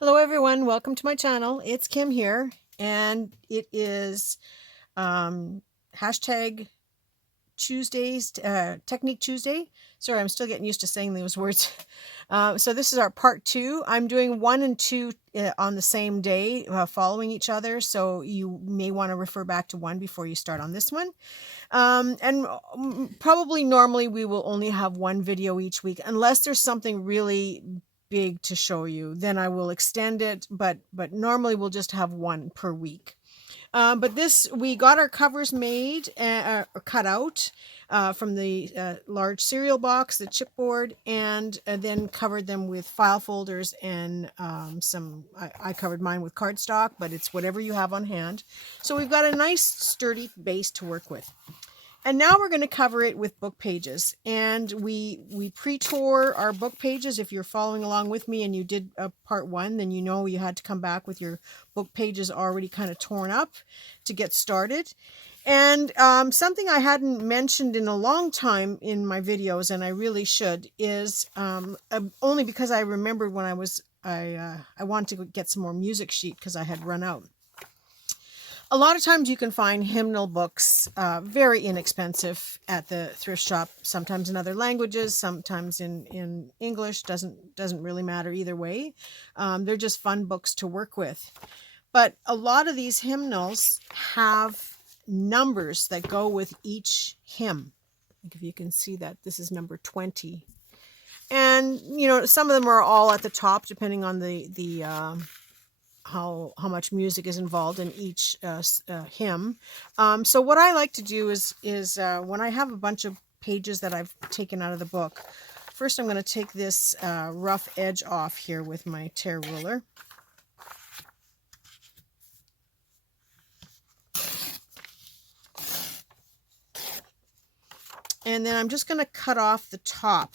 Hello everyone, welcome to my channel. It's Kim here, and it is hashtag Tuesdays, Technique Tuesday. Sorry, I'm still getting used to saying those words. So this is our part 2. I'm doing 1 and 2 on the same day, following each other. So you may want to refer back to 1 before you start on this one. And probably normally we will only have 1 video each week, unless there's something really big to show you, then I will extend it, but normally we'll just have 1 per week. But we got our covers made or cut out from the large cereal box, the chipboard, and then covered them with file folders and I covered mine with cardstock, but it's whatever you have on hand. So we've got a nice sturdy base to work with. And now we're going to cover it with book pages. And we pre-tore our book pages. If you're following along with me and you did part 1, then you know you had to come back with your book pages already kind of torn up to get started. And something I hadn't mentioned in a long time in my videos, and I really should, is only because I remembered when I wanted to get some more music sheet because I had run out. A lot of times you can find hymnal books very inexpensive at the thrift shop, sometimes in other languages, sometimes in English. Doesn't really matter either way. They're just fun books to work with. But a lot of these hymnals have numbers that go with each hymn. Like if you can see that, this is number 20. And, you know, some of them are all at the top, depending on how much music is involved in each hymn. So what I like to do is when I have a bunch of pages that I've taken out of the book, first I'm going to take this rough edge off here with my tear ruler. And then I'm just going to cut off the top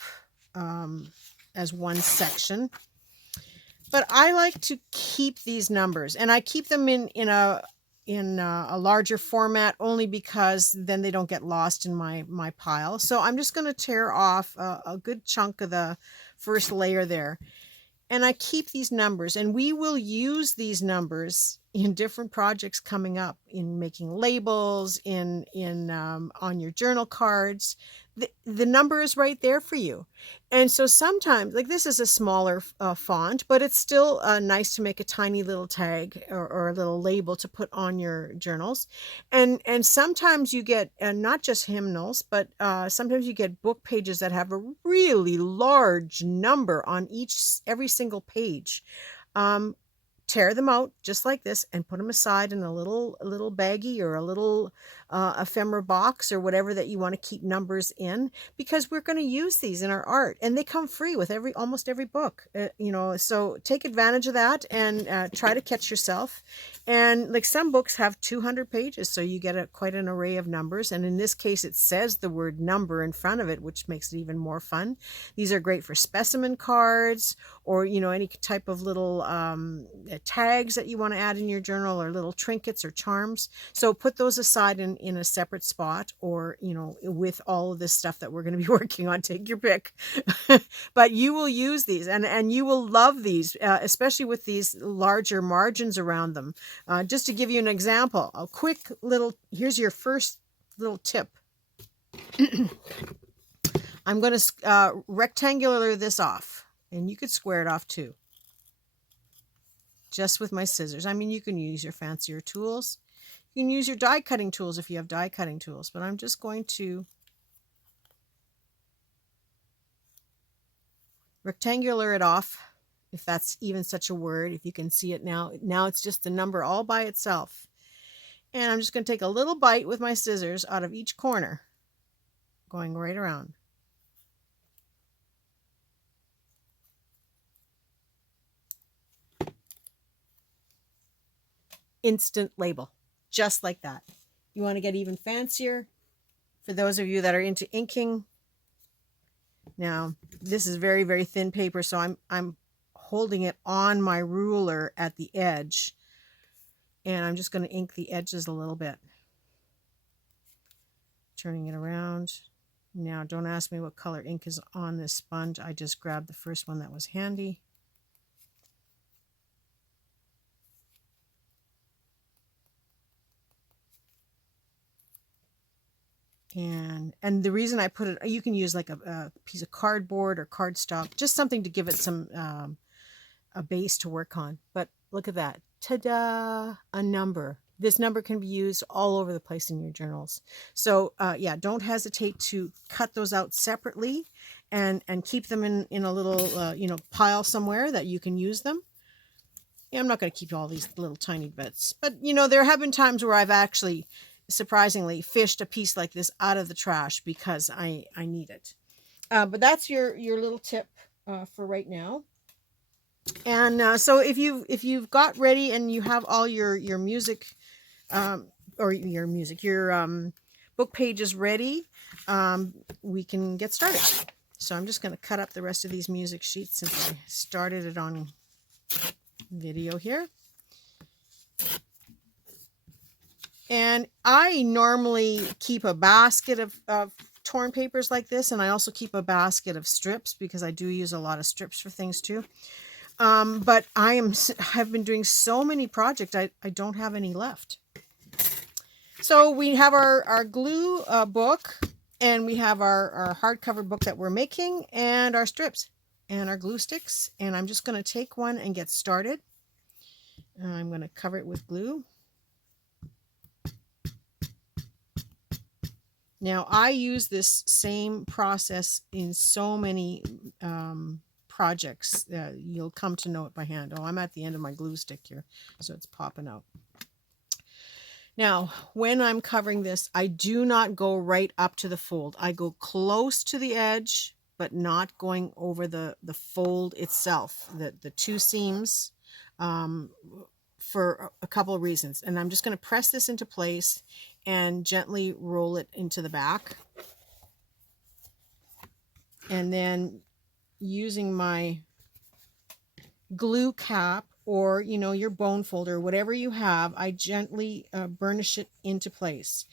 as one section. But I like to keep these numbers, and I keep them in a larger format only because then they don't get lost in my pile. So I'm just going to tear off a good chunk of the first layer there. And I keep these numbers, and we will use these numbers in different projects coming up, in making labels, on your journal cards. The number is right there for you. And so sometimes, like this is a smaller font, but it's still nice to make a tiny little tag or a little label to put on your journals. And sometimes you get not just hymnals, but sometimes you get book pages that have a really large number on every single page. Tear them out just like this and put them aside in a little baggie or a little ephemera box or whatever that you want to keep numbers in, because we're going to use these in our art, and they come free with almost every book. You know, so take advantage of that and try to catch yourself. And like some books have 200 pages, so you get quite an array of numbers, and in this case it says the word number in front of it, which makes it even more fun. These are great for specimen cards, or you know, any type of little tags that you want to add in your journal, or little trinkets or charms. So put those aside in a separate spot, or you know, with all of this stuff that we're going to be working on, take your pick. But you will use these, and you will love these, especially with these larger margins around them. Just to give you an example, a quick little, here's your first little tip. I'm going to rectangular this off, and you could square it off too, just with my scissors. I mean, you can use your fancier tools. You can use your die cutting tools if you have die cutting tools, but I'm just going to rectangular it off, if that's even such a word, if you can see it now. Now it's just the number all by itself. And I'm just going to take a little bite with my scissors out of each corner, going right around. Instant label, just like that. You want to get even fancier? For those of you that are into inking, now this is very, very thin paper, so I'm holding it on my ruler at the edge, and I'm just going to ink the edges a little bit, turning it around. Now don't ask me what color ink is on this sponge. I just grabbed the first one that was handy. And the reason I put it, you can use like a piece of cardboard or cardstock, just something to give it some a base to work on. But look at that. Ta-da! A number. This number can be used all over the place in your journals. So yeah, don't hesitate to cut those out separately and keep them in a little you know, pile somewhere that you can use them. Yeah, I'm not going to keep all these little tiny bits, but you know, there have been times where I've actually surprisingly fished a piece like this out of the trash because I need it. But that's your little tip for right now. And so if you've got ready and you have all your music or your book pages ready, we can get started. So I'm just going to cut up the rest of these music sheets since I started it on video here. And I normally keep a basket of torn papers like this, and I also keep a basket of strips because I do use a lot of strips for things too. But I've been doing so many projects, I don't have any left. So we have our glue book, and we have our hardcover book that we're making, and our strips and our glue sticks. And I'm just going to take one and get started. I'm going to cover it with glue. Now I use this same process in so many projects that you'll come to know it by hand. Oh, I'm at the end of my glue stick here, so it's popping out. Now, when I'm covering this, I do not go right up to the fold. I go close to the edge, but not going over the fold itself, the two seams, for a couple of reasons. And I'm just going to press this into place and gently roll it into the back. And then using my glue cap or, you know, your bone folder, whatever you have, I gently burnish it into place.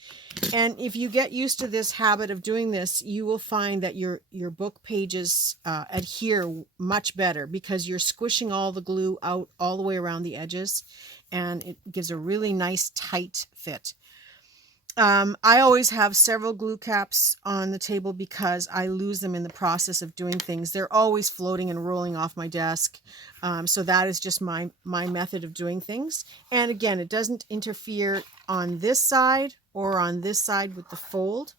And if you get used to this habit of doing this, you will find that your book pages adhere much better because you're squishing all the glue out all the way around the edges, and it gives a really nice tight fit. I always have several glue caps on the table because I lose them in the process of doing things. They're always floating and rolling off my desk. So that is just my method of doing things. And again, it doesn't interfere on this side or on this side with the fold.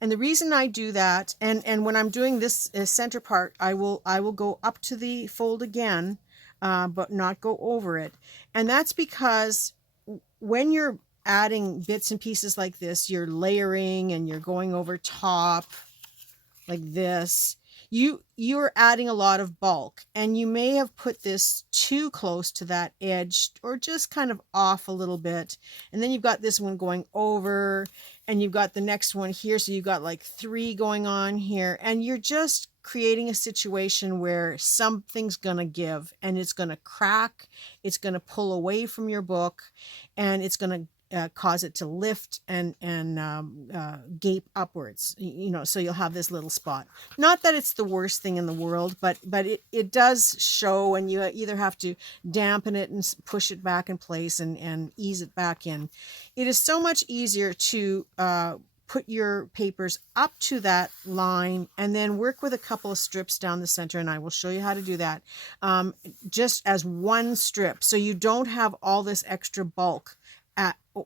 And the reason I do that, and when I'm doing this center part, I will go up to the fold again, but not go over it. And that's because when you're adding bits and pieces like this, you're layering and you're going over top like this. You're adding a lot of bulk, and you may have put this too close to that edge or just kind of off a little bit. And then you've got this one going over, and you've got the next one here. So you've got like 3 going on here, and you're just creating a situation where something's going to give, and it's going to crack. It's going to pull away from your book, and it's going to cause it to lift and gape upwards, you know, so you'll have this little spot. Not that it's the worst thing in the world, but it does show, and you either have to dampen it and push it back in place and ease it back in. It is so much easier to put your papers up to that line and then work with a couple of strips down the center, and I will show you how to do that, just as one strip, so you don't have all this extra bulk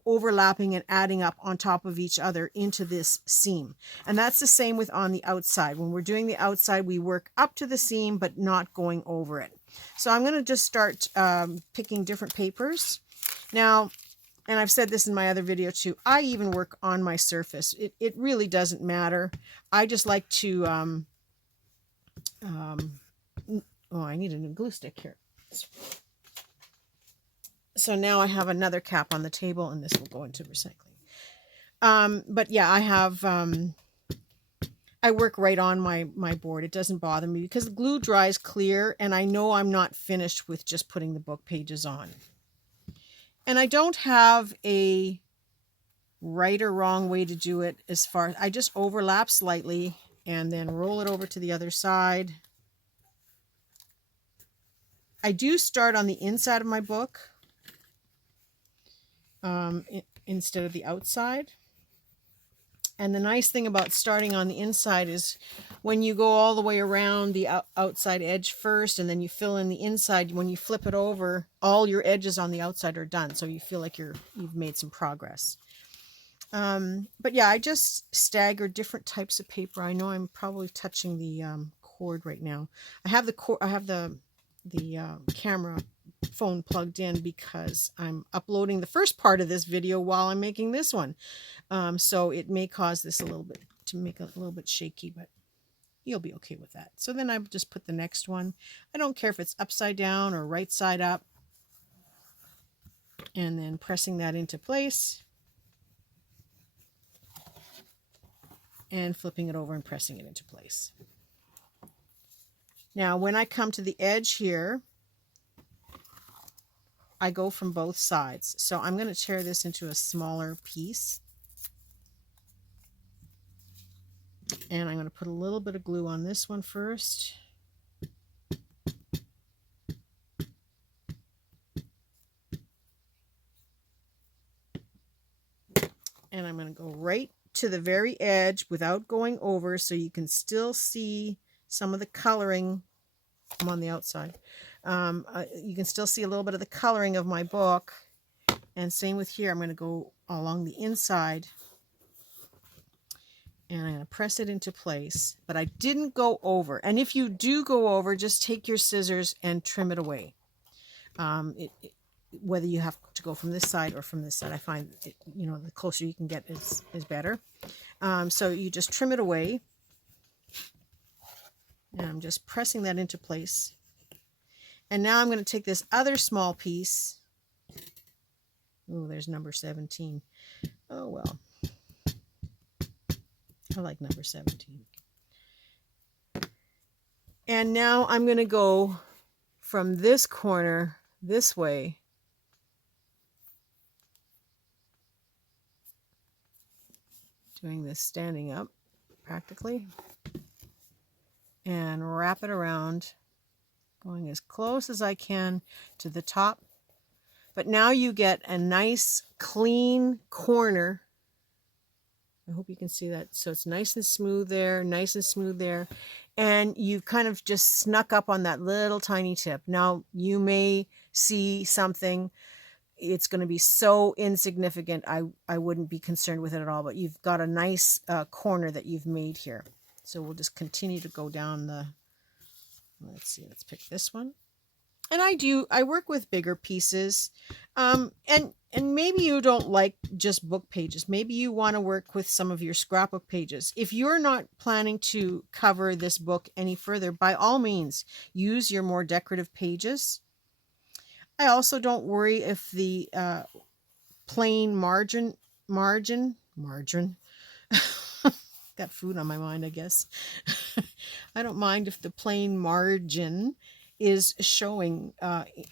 overlapping and adding up on top of each other into this seam. And that's the same with on the outside. When we're doing the outside, we work up to the seam but not going over it. So I'm going to just start picking different papers now. And I've said this in my other video too, I even work on my surface. It really doesn't matter. I just like to oh, I need a new glue stick here. So now I have another cap on the table, and this will go into recycling. But yeah, I have, I work right on my board. It doesn't bother me because the glue dries clear, and I know I'm not finished with just putting the book pages on. And I don't have a right or wrong way to do it as far as, I just overlap slightly and then roll it over to the other side. I do start on the inside of my book instead of the outside. And the nice thing about starting on the inside is when you go all the way around the outside edge first and then you fill in the inside, when you flip it over, all your edges on the outside are done. So you feel like you've made some progress. But yeah, I just staggered different types of paper. I know I'm probably touching the cord right now. I have the camera phone plugged in because I'm uploading the first part of this video while I'm making this one. So it may cause this a little bit to make it a little bit shaky, but you'll be okay with that. So then I just put the next one. I don't care if it's upside down or right side up. And then pressing that into place. And flipping it over and pressing it into place. Now when I come to the edge here, I go from both sides. So I'm going to tear this into a smaller piece. And I'm going to put a little bit of glue on this one first. And I'm going to go right to the very edge without going over, so you can still see some of the coloring. I'm on the outside. You can still see a little bit of the coloring of my book. And same with here. I'm going to go along the inside. And I'm going to press it into place. But I didn't go over. And if you do go over, just take your scissors and trim it away. Whether you have to go from this side or from this side, I find it, the closer you can get is better. So you just trim it away. And I'm just pressing that into place. And now I'm going to take this other small piece. Oh, there's number 17. Oh, well. I like number 17. And now I'm going to go from this corner this way. Doing this standing up practically. And wrap it around, going as close as I can to the top. But now you get a nice clean corner. I hope you can see that. So it's nice and smooth there, nice and smooth there. And you kind of just snuck up on that little tiny tip. Now you may see something. It's going to be so insignificant, I wouldn't be concerned with it at all. But you've got a nice corner that you've made here. So we'll just continue to go down the, let's see, let's pick this one. And I work with bigger pieces. And maybe you don't like just book pages. Maybe you want to work with some of your scrapbook pages. If you're not planning to cover this book any further, by all means, use your more decorative pages. I also don't worry if the plain margin, got food on my mind, I guess. I don't mind if the plain margin is showing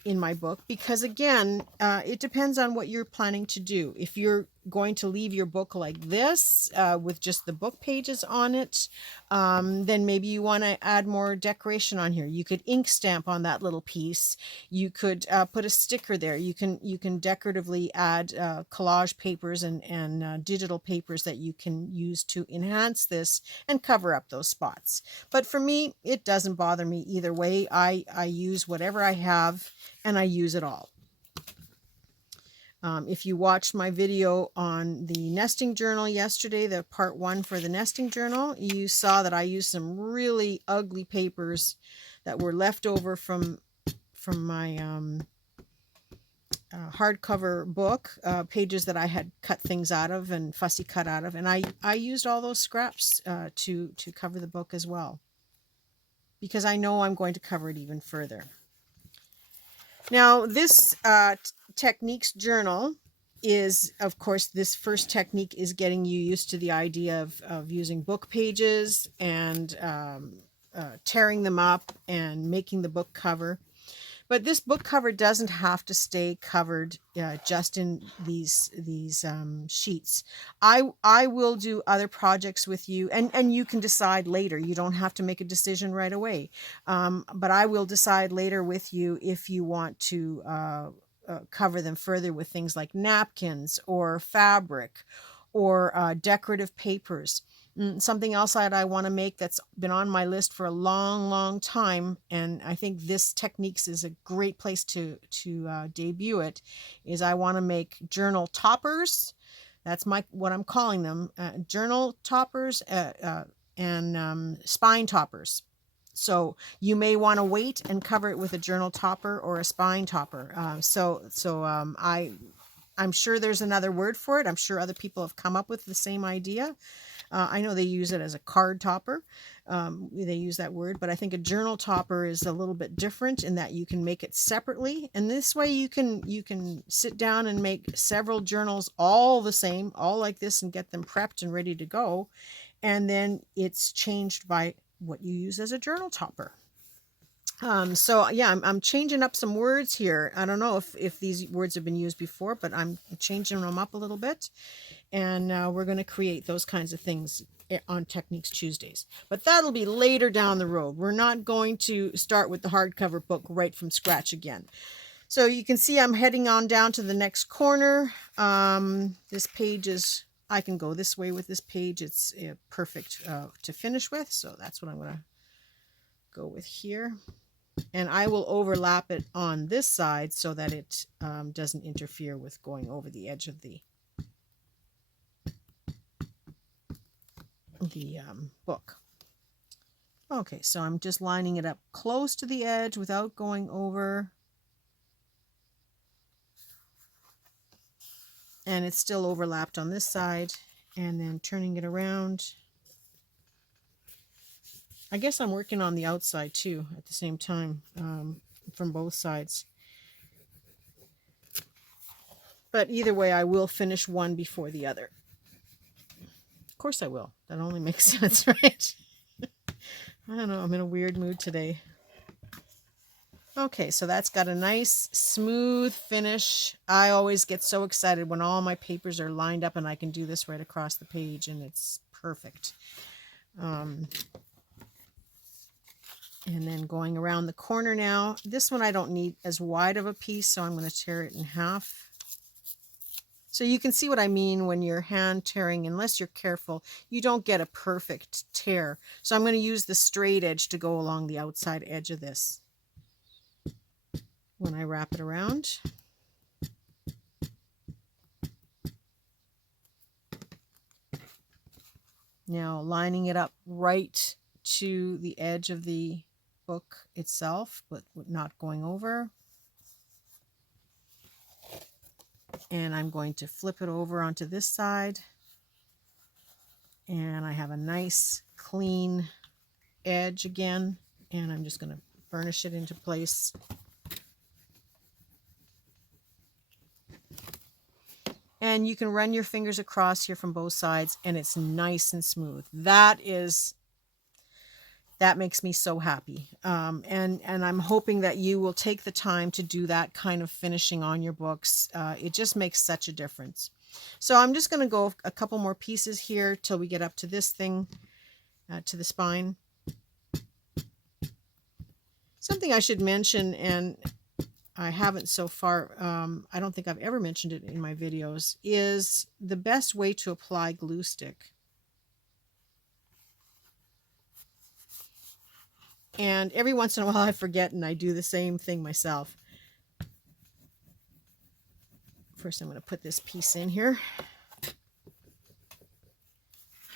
in my book, because again, it depends on what you're planning to do. If you're going to leave your book like this with just the book pages on it, then maybe you want to add more decoration on here. You could ink stamp on that little piece. You could put a sticker there. You can decoratively add collage papers and digital papers that you can use to enhance this and cover up those spots. But for me, it doesn't bother me either way. I use whatever I have and I use it all. If you watched my video on the nesting journal yesterday, the part 1 for the nesting journal, you saw that I used some really ugly papers that were left over from my hardcover book, pages that I had cut things out of and fussy cut out of, and I used all those scraps to cover the book as well, because I know I'm going to cover it even further. Now this techniques journal is, of course, this first technique is getting you used to the idea of using book pages and tearing them up and making the book cover. But this book cover doesn't have to stay covered just in these sheets. I will do other projects with you, and you can decide later. You don't have to make a decision right away. But I will decide later with you if you want to cover them further with things like napkins or fabric or decorative papers. Something else that I want to make that's been on my list for a long time, and I think this Techniques is a great place to debut it, is I want to make journal toppers. That's what I'm calling them, journal toppers and spine toppers. So you may want to wait and cover it with a journal topper or a spine topper. I'm sure there's another word for it. I'm sure other people have come up with the same idea. I know they use it as a card topper. They use that word, but I think a journal topper is a little bit different in that you can make it separately. And this way you can sit down and make several journals all the same, all like this, and get them prepped and ready to go. And then it's changed by what you use as a journal topper. So yeah, I'm changing up some words here. I don't know if these words have been used before, but I'm changing them up a little bit. And we're going to create those kinds of things on Techniques Tuesdays. But that'll be later down the road. We're not going to start with the hardcover book right from scratch again. So you can see I'm heading on down to the next corner. This page is, I can go this way with this page. It's perfect to finish with. So that's what I'm going to go with here. And I will overlap it on this side so that it doesn't interfere with going over the edge of the book. Okay, so I'm just lining it up close to the edge without going over. And it's still overlapped on this side, and then turning it around. I guess I'm working on the outside too at the same time, from both sides. But either way, I will finish one before the other. Of course I will. That only makes sense, right? I don't know. I'm in a weird mood today. Okay, so that's got a nice smooth finish. I always get so excited when all my papers are lined up and I can do this right across the page, and it's perfect. And then going around the corner now. This one I don't need as wide of a piece, so I'm going to tear it in half. So you can see what I mean when you're hand tearing. Unless you're careful, you don't get a perfect tear. So I'm going to use the straight edge to go along the outside edge of this when I wrap it around. Now lining it up right to the edge of the book itself, but not going over. And I'm going to flip it over onto this side. And I have a nice clean edge again. And I'm just going to burnish it into place. And you can run your fingers across here from both sides, and it's nice and smooth. That makes me so happy. And I'm hoping that you will take the time to do that kind of finishing on your books. It just makes such a difference. So I'm just going to go a couple more pieces here till we get up to this thing, to the spine. Something I should mention, and I haven't so far, I don't think I've ever mentioned it in my videos, is the best way to apply glue stick. And every once in a while I forget and I do the same thing myself. First I'm going to put this piece in here.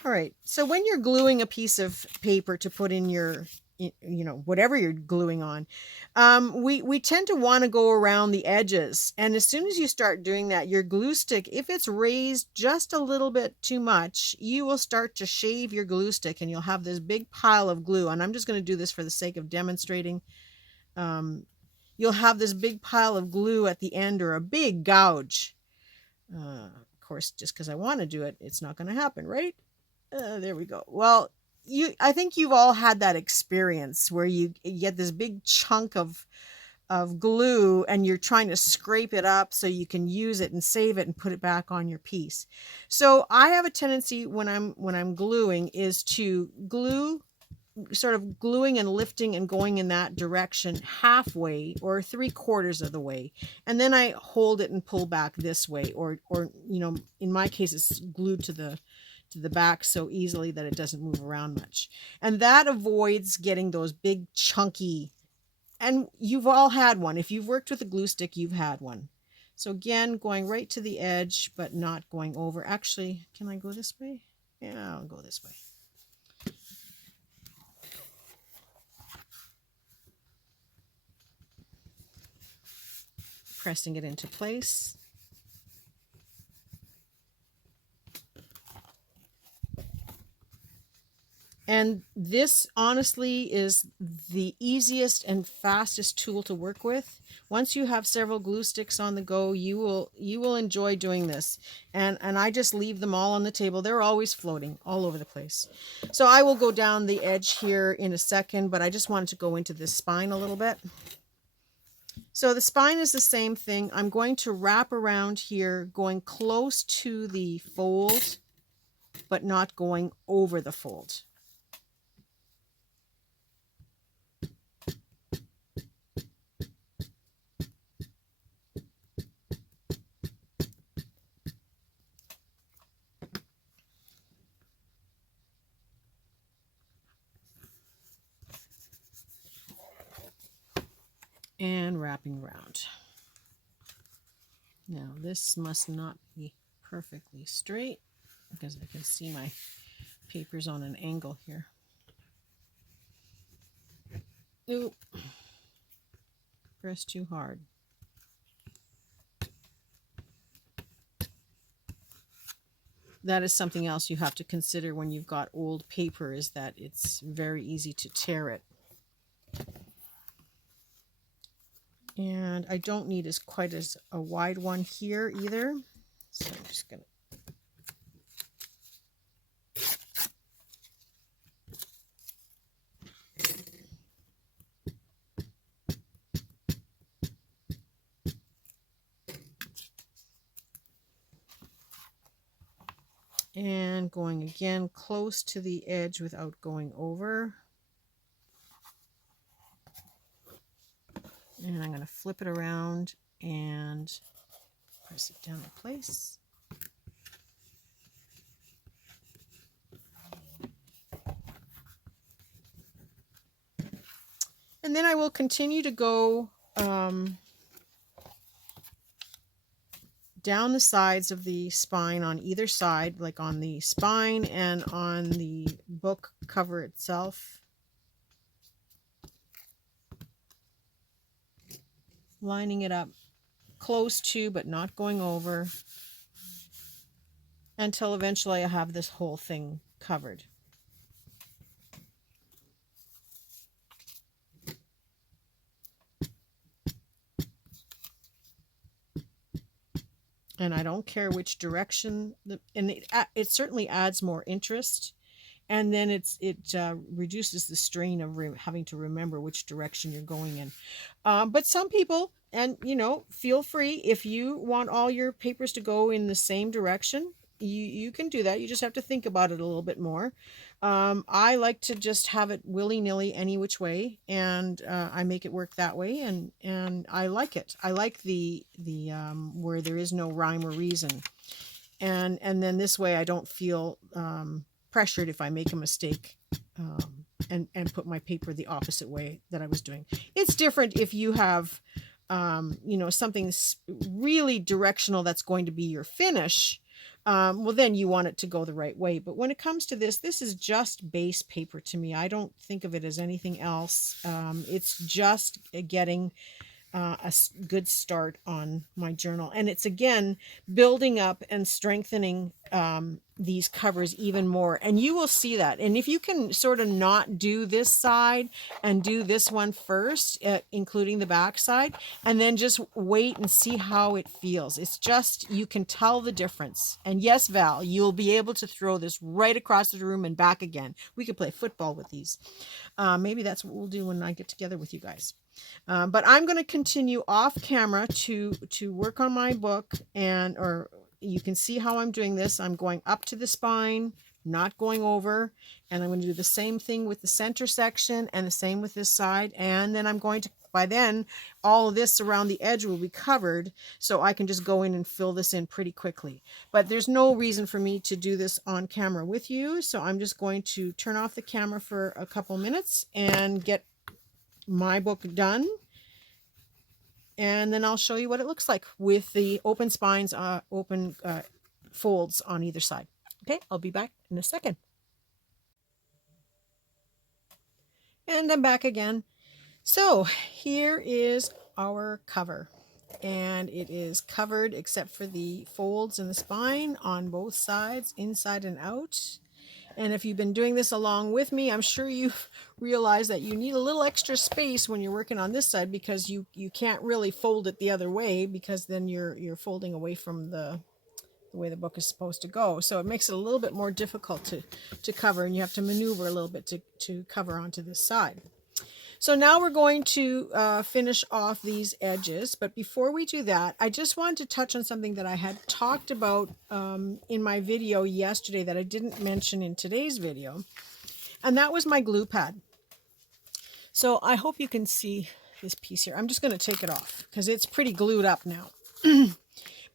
All right, so when you're gluing a piece of paper to put in your, whatever you're gluing on, we tend to want to go around the edges. And as soon as you start doing that, your glue stick, if it's raised just a little bit too much, you will start to shave your glue stick and you'll have this big pile of glue. And I'm just going to do this for the sake of demonstrating. You'll have this big pile of glue at the end, or a big gouge. Of course, just because I want to do it, it's not going to happen, right? There we go. Well, I think you've all had that experience where you get this big chunk of glue and you're trying to scrape it up so you can use it and save it and put it back on your piece. So I have a tendency when I'm gluing is to glue sort of gluing and lifting and going in that direction halfway or 3/4 of the way, and then I hold it and pull back this way, or you know, in my case it's glued to the back so easily that it doesn't move around much, and that avoids getting those big chunky. And you've all had one. If you've worked with a glue stick, you've had one. So again, going right to the edge but not going over. Actually, can I go this way? Yeah, I'll go this way. Pressing it into place. And this honestly is the easiest and fastest tool to work with. Once you have several glue sticks on the go, you will enjoy doing this. And I just leave them all on the table. They're always floating all over the place. So I will go down the edge here in a second, but I just wanted to go into this spine a little bit. So the spine is the same thing. I'm going to wrap around here, going close to the fold, but not going over the fold. And wrapping around. Now this must not be perfectly straight because I can see my paper's on an angle here. Oop. Press too hard. That is something else you have to consider when you've got old paper, is that it's very easy to tear it. And I don't need quite as a wide one here either. So I'm just going to and going again close to the edge without going over. And I'm going to flip it around and press it down in place. And then I will continue to go down the sides of the spine on either side, like on the spine and on the book cover itself. Lining it up close to, but not going over, until eventually I have this whole thing covered. And I don't care which direction, and it certainly adds more interest. And then it reduces the strain of having to remember which direction you're going in. But some people, and you know, feel free, if you want all your papers to go in the same direction, you can do that. You just have to think about it a little bit more. I like to just have it willy-nilly any which way, and I make it work that way, and I like it. I like the where there is no rhyme or reason, and then this way I don't feel pressured if I make a mistake and put my paper the opposite way that I was doing. It's different if you have you know, something really directional that's going to be your finish. Well, then you want it to go the right way. But when it comes to this is just base paper to me. I don't think of it as anything else. It's just getting a good start on my journal. And it's, again, building up and strengthening these covers even more. And you will see that. And if you can sort of not do this side and do this one first, including the back side, and then just wait and see how it feels. It's just, you can tell the difference. And yes, Val, you'll be able to throw this right across the room and back again. We could play football with these. Maybe that's what we'll do when I get together with you guys. But I'm going to continue off camera to work on my book, or you can see how I'm doing this. I'm going up to the spine, not going over. And I'm going to do the same thing with the center section and the same with this side. And then I'm going to, by then, all of this around the edge will be covered, so I can just go in and fill this in pretty quickly. But there's no reason for me to do this on camera with you, so I'm just going to turn off the camera for a couple minutes and get my book done. And then I'll show you what it looks like with the open spines, open folds on either side. Okay, I'll be back in a second. And I'm back again. So here is our cover, and it is covered except for the folds in the spine on both sides, inside and out. And if you've been doing this along with me, I'm sure you've realized that you need a little extra space when you're working on this side, because you can't really fold it the other way, because then you're folding away from the way the book is supposed to go. So it makes it a little bit more difficult to cover, and you have to maneuver a little bit to cover onto this side. So now we're going to finish off these edges. But before we do that, I just wanted to touch on something that I had talked about in my video yesterday that I didn't mention in today's video. And that was my glue pad. So I hope you can see this piece here. I'm just going to take it off because it's pretty glued up now.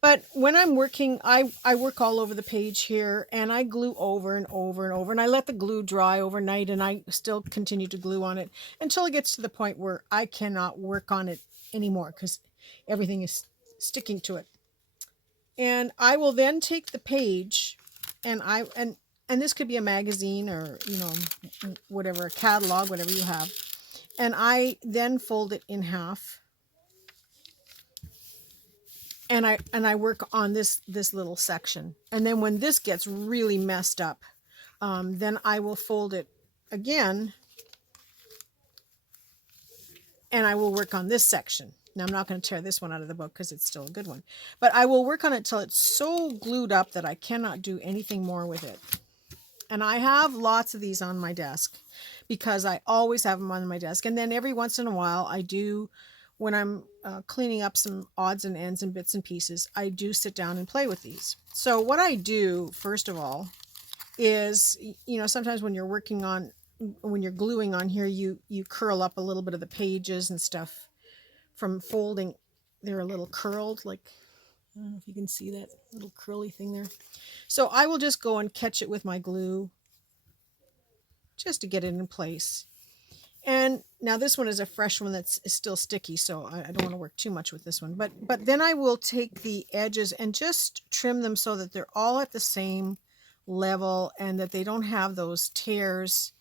But when I'm working, I work all over the page here, and I glue over and over and over, and I let the glue dry overnight, and I still continue to glue on it until it gets to the point where I cannot work on it anymore because everything is sticking to it. And I will then take the page, and this could be a magazine or, you know, whatever, a catalog, whatever you have, and I then fold it in half. And I work on this little section. And then when this gets really messed up, then I will fold it again, and I will work on this section. Now, I'm not going to tear this one out of the book because it's still a good one. But I will work on it till it's so glued up that I cannot do anything more with it. And I have lots of these on my desk because I always have them on my desk. And then every once in a while I do, when I'm cleaning up some odds and ends and bits and pieces, I do sit down and play with these. So what I do, first of all, is, you know, sometimes when you're working on, when you're gluing on here, you curl up a little bit of the pages and stuff from folding. They're a little curled, like, I don't know if you can see that little curly thing there. So I will just go and catch it with my glue just to get it in place. And now this one is a fresh one that's still sticky, so I don't want to work too much with this one. But then I will take the edges and just trim them so that they're all at the same level and that they don't have those tears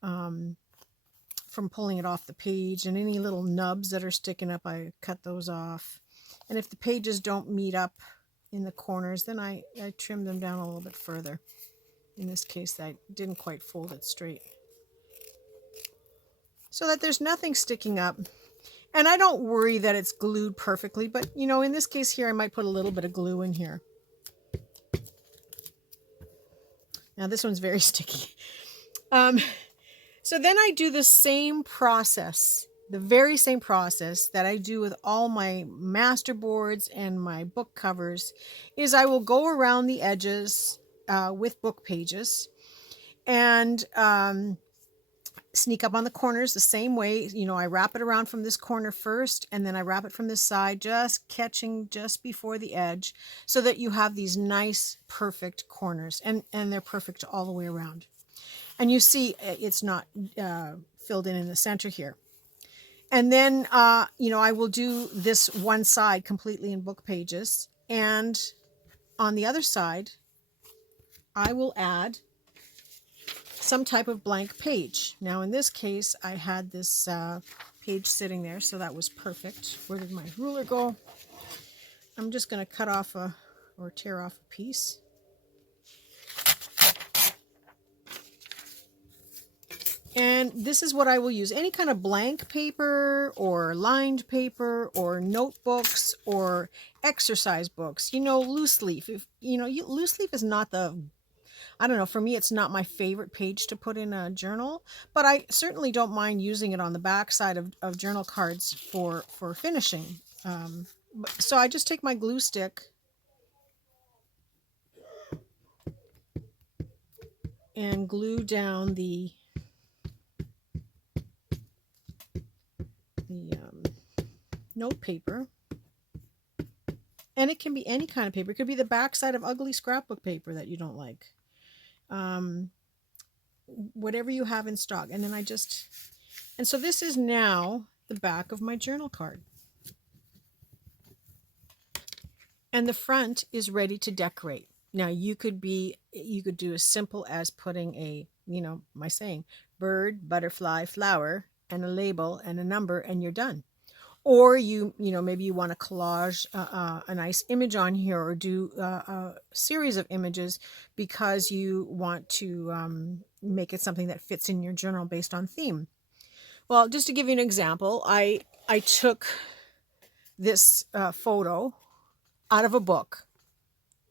from pulling it off the page. And any little nubs that are sticking up, I cut those off. And if the pages don't meet up in the corners, then I trim them down a little bit further. In this case, I didn't quite fold it straight, so that there's nothing sticking up. And I don't worry that it's glued perfectly, but, you know, in this case here, I might put a little bit of glue in here. Now this one's very sticky. So then I do the same process, the very same process that I do with all my master boards and my book covers, is I will go around the edges with book pages and sneak up on the corners the same way. You know, I wrap it around from this corner first, and then I wrap it from this side, just catching just before the edge, so that you have these nice, perfect corners, and they're perfect all the way around. And you see it's not filled in the center here. And then, you know, I will do this one side completely in book pages, and on the other side, I will add some type of blank page. Now in this case, I had this page sitting there, so that was perfect. Where did my ruler go? I'm just going to cut off or tear off a piece. And this is what I will use. Any kind of blank paper or lined paper or notebooks or exercise books. You know, loose leaf. If you know, loose leaf is not the, I don't know, for me it's not my favorite page to put in a journal, but I certainly don't mind using it on the back side of journal cards for finishing. So I just take my glue stick and glue down the note paper. And it can be any kind of paper. It could be the backside of ugly scrapbook paper that you don't like. Whatever you have in stock. And then and so this is now the back of my journal card. And the front is ready to decorate. Now you could do as simple as putting a, my saying, bird, butterfly, flower, and a label and a number, and you're done. Or maybe you want to collage a nice image on here, or do a series of images because you want to make it something that fits in your journal based on theme. Well, just to give you an example, I took this photo out of a book.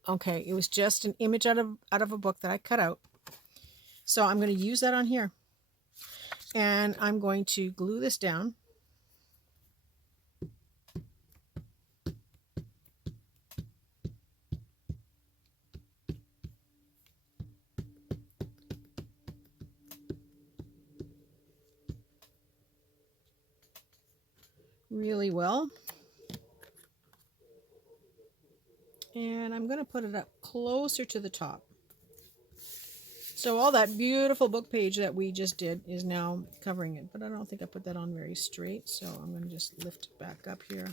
Okay, it was just an image out of a book that I cut out. So I'm going to use that on here. And I'm going to glue this down. Really well. And I'm going to put it up closer to the top. So all that beautiful book page that we just did is now covering it, but I don't think I put that on very straight, so I'm going to just lift it back up here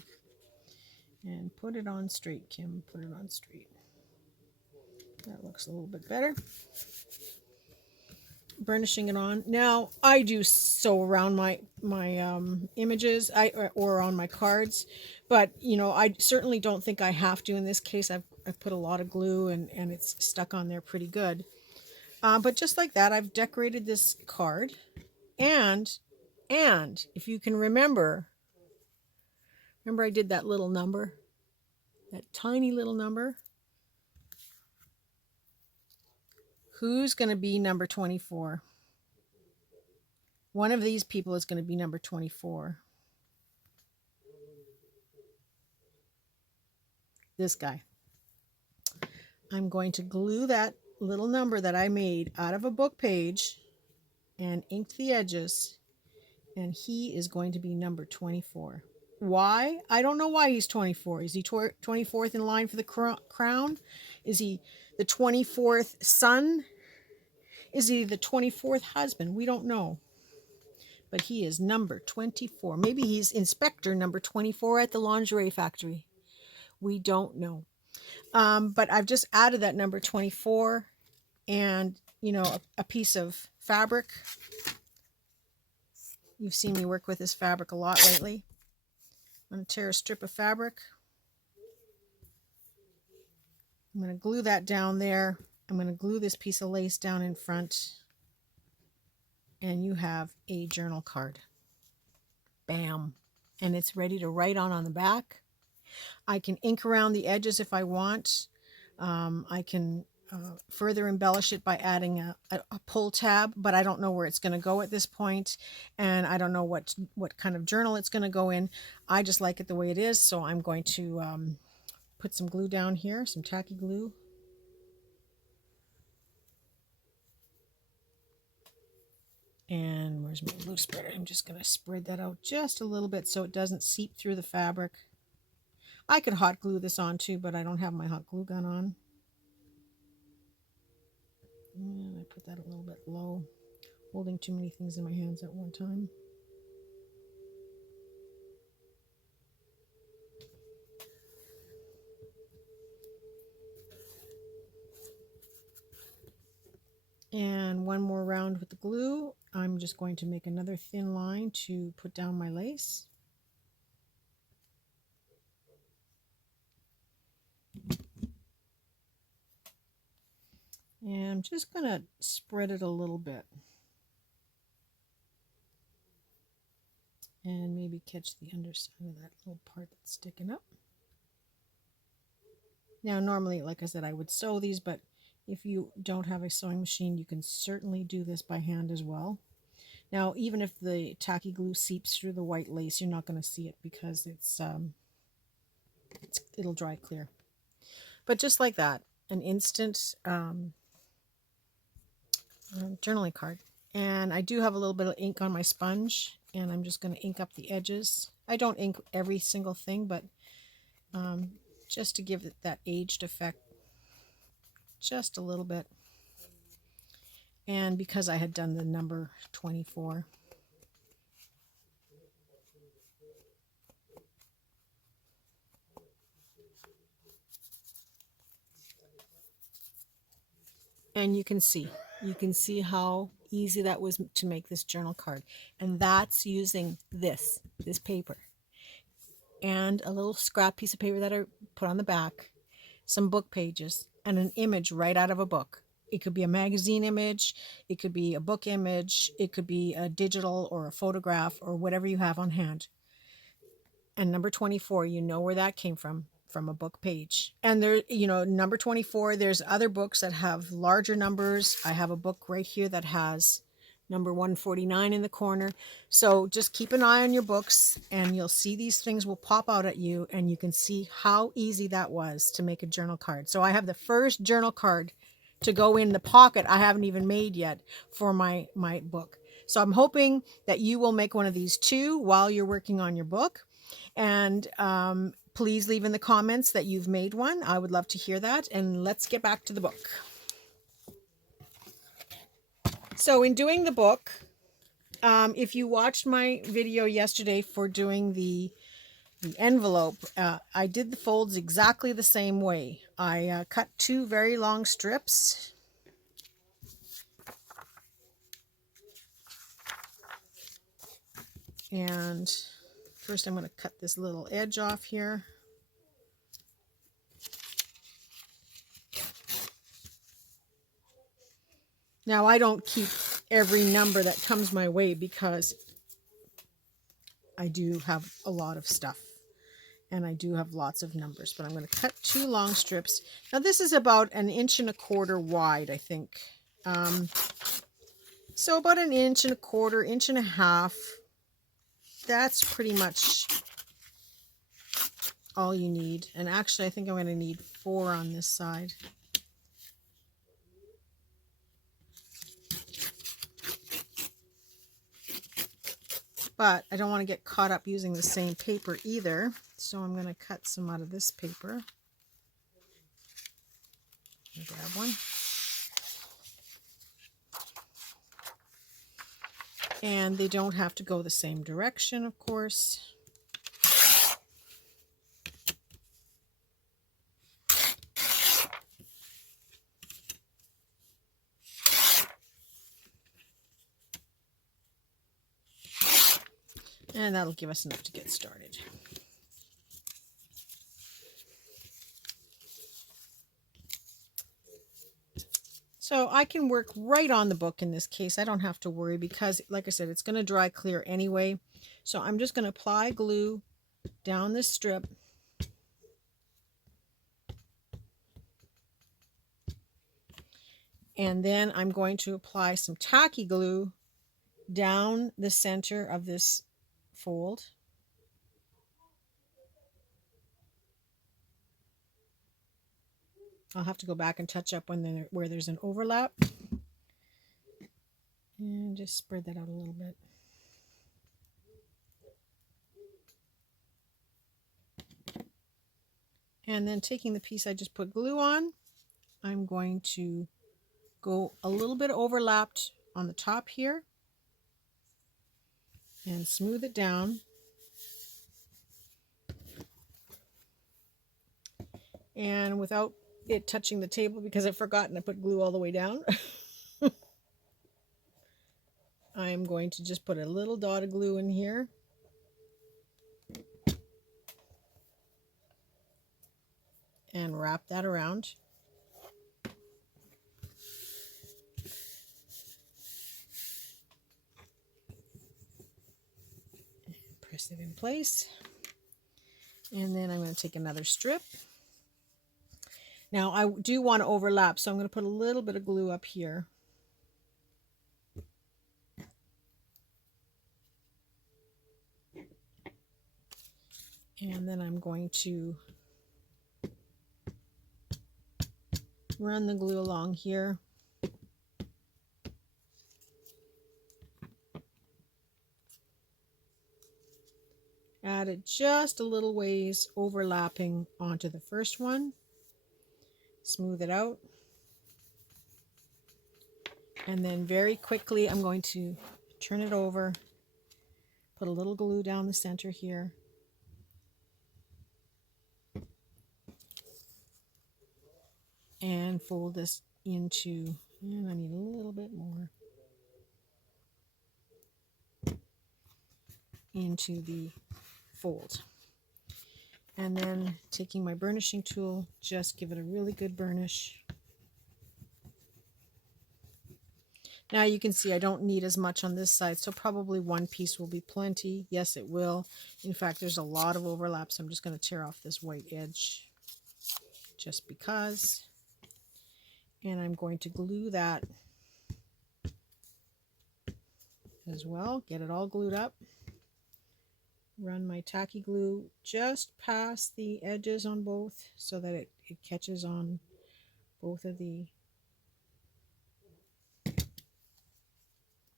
and put it on straight, Kim. Put it on straight. That looks a little bit better. Burnishing it on. Now I do sew around my images or on my cards, but I certainly don't think I have to in this case. I've put a lot of glue and it's stuck on there pretty good. But just like that, I've decorated this card, and if you can remember I did that little number, that tiny little number. Who's going to be number 24? One of these people is going to be number 24. This guy. I'm going to glue that little number that I made out of a book page and inked the edges, and he is going to be number 24. Why? I don't know why he's 24. Is he 24th in line for the crown? Is he the 24th son? Is he the 24th husband? We don't know. But he is number 24. Maybe he's inspector number 24 at the lingerie factory. We don't know. But I've just added that number 24 and, a piece of fabric. You've seen me work with this fabric a lot lately. I'm going to tear a strip of fabric. I'm going to glue that down there. I'm going to glue this piece of lace down in front. And you have a journal card. Bam. And it's ready to write on the back. I can ink around the edges if I want. I can further embellish it by adding a pull tab, but I don't know where it's going to go at this point, and I don't know what kind of journal it's going to go in. I just like it the way it is, so I'm going to put some glue down here, some tacky glue. And where's my glue spreader? I'm just going to spread that out just a little bit so it doesn't seep through the fabric. I could hot glue this on too, but I don't have my hot glue gun on. And I put that a little bit low, holding too many things in my hands at one time. And one more round with the glue. I'm just going to make another thin line to put down my lace. And I'm just going to spread it a little bit. And maybe catch the underside of that little part that's sticking up. Now, normally, like I said, I would sew these, but if you don't have a sewing machine, you can certainly do this by hand as well. Now, even if the tacky glue seeps through the white lace, you're not going to see it because it'll dry clear. But just like that, an instant journaling card. And I do have a little bit of ink on my sponge, and I'm just going to ink up the edges. I don't ink every single thing, but just to give it that aged effect, just a little bit. And because I had done the number 24. And you can see how easy that was to make this journal card. And that's using this paper and a little scrap piece of paper that I put on the back, some book pages, and an image right out of a book. It could be a magazine image, it could be a book image, it could be a digital or a photograph or whatever you have on hand. And number 24, you know where that came from a book page. And there, number 24, there's other books that have larger numbers. I have a book right here that has number 149 in the corner. So just keep an eye on your books, and you'll see these things will pop out at you, and you can see how easy that was to make a journal card. So I have the first journal card to go in the pocket I haven't even made yet for my book. So I'm hoping that you will make one of these too while you're working on your book. And please leave in the comments that you've made one. I would love to hear that. And let's get back to the book. So in doing the book, if you watched my video yesterday for doing the envelope, I did the folds exactly the same way. I cut 2 very long strips. And first I'm going to cut this little edge off here. Now I don't keep every number that comes my way because I do have a lot of stuff and I do have lots of numbers, but I'm going to cut 2 long strips. Now this is about 1.25 inches wide, I think. So about 1.25 inches, 1.5 inches. That's pretty much all you need. And actually I think I'm going to need 4 on this side. But I don't want to get caught up using the same paper either. So I'm going to cut some out of this paper. Grab one. And they don't have to go the same direction, of course. And that'll give us enough to get started. So I can work right on the book in this case. I don't have to worry because, like I said, it's going to dry clear anyway. So I'm just going to apply glue down this strip. And then I'm going to apply some tacky glue down the center of this fold. I'll have to go back and touch up where there's an overlap. And just spread that out a little bit. And then taking the piece I just put glue on, I'm going to go a little bit overlapped on the top here and smooth it down. And without it touching the table, because I've forgotten I put glue all the way down, I'm going to just put a little dot of glue in here. And wrap that around. Press it in place. And then I'm going to take another strip. Now I do want to overlap, so I'm going to put a little bit of glue up here. And then I'm going to run the glue along here. pat it just a little ways overlapping onto the first one. Smooth it out. And then very quickly I'm going to turn it over, put a little glue down the center here. And fold this into, and I need a little bit more, into the fold. And then taking my burnishing tool, just give it a really good burnish. Now you can see I don't need as much on this side, so probably one piece will be plenty. Yes, it will. In fact, there's a lot of overlap, so I'm just going to tear off this white edge just because. And I'm going to glue that as well. Get it all glued up. Run my tacky glue just past the edges on both so that it catches on both of the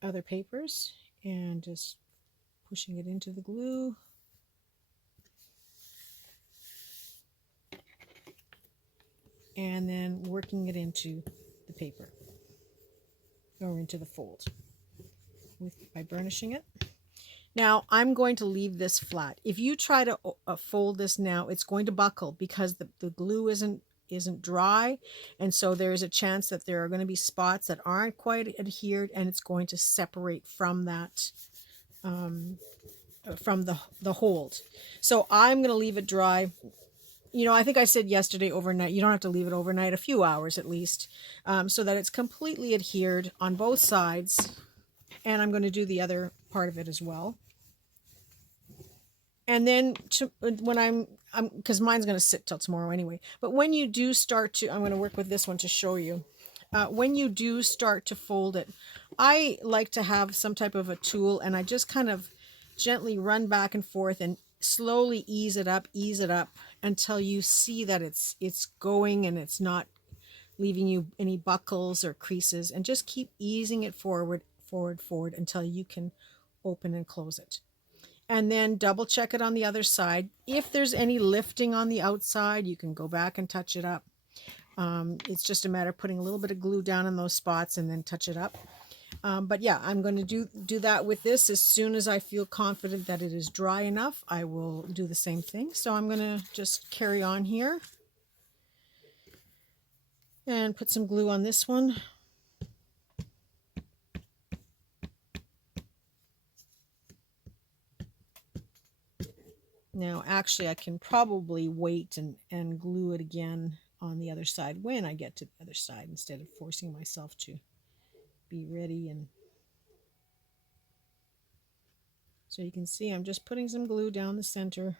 other papers, and just pushing it into the glue. And then working it into the paper or into the fold by burnishing it. Now I'm going to leave this flat. If you try to fold this now, it's going to buckle because the glue isn't dry, and so there is a chance that there are going to be spots that aren't quite adhered, and it's going to separate from that from the hold. So I'm going to leave it dry. You know, I think I said yesterday overnight. You don't have to leave it overnight, a few hours at least, so that it's completely adhered on both sides. And I'm going to do the other part of it as well. And then when because mine's going to sit till tomorrow anyway. But when you do start to, I'm going to work with this one to show you. When you do start to fold it, I like to have some type of a tool, and I just kind of gently run back and forth and slowly ease it up until you see that it's going and it's not leaving you any buckles or creases, and just keep easing it forward until you can open and close it. And then double check it on the other side. If there's any lifting on the outside, you can go back and touch it up. It's just a matter of putting a little bit of glue down in those spots and then touch it up. But yeah, I'm going to do that with this. As soon as I feel confident that it is dry enough, I will do the same thing. So I'm going to just carry on here and put some glue on this one. Now, actually, I can probably wait and glue it again on the other side when I get to the other side, instead of forcing myself to be ready. And so you can see I'm just putting some glue down the center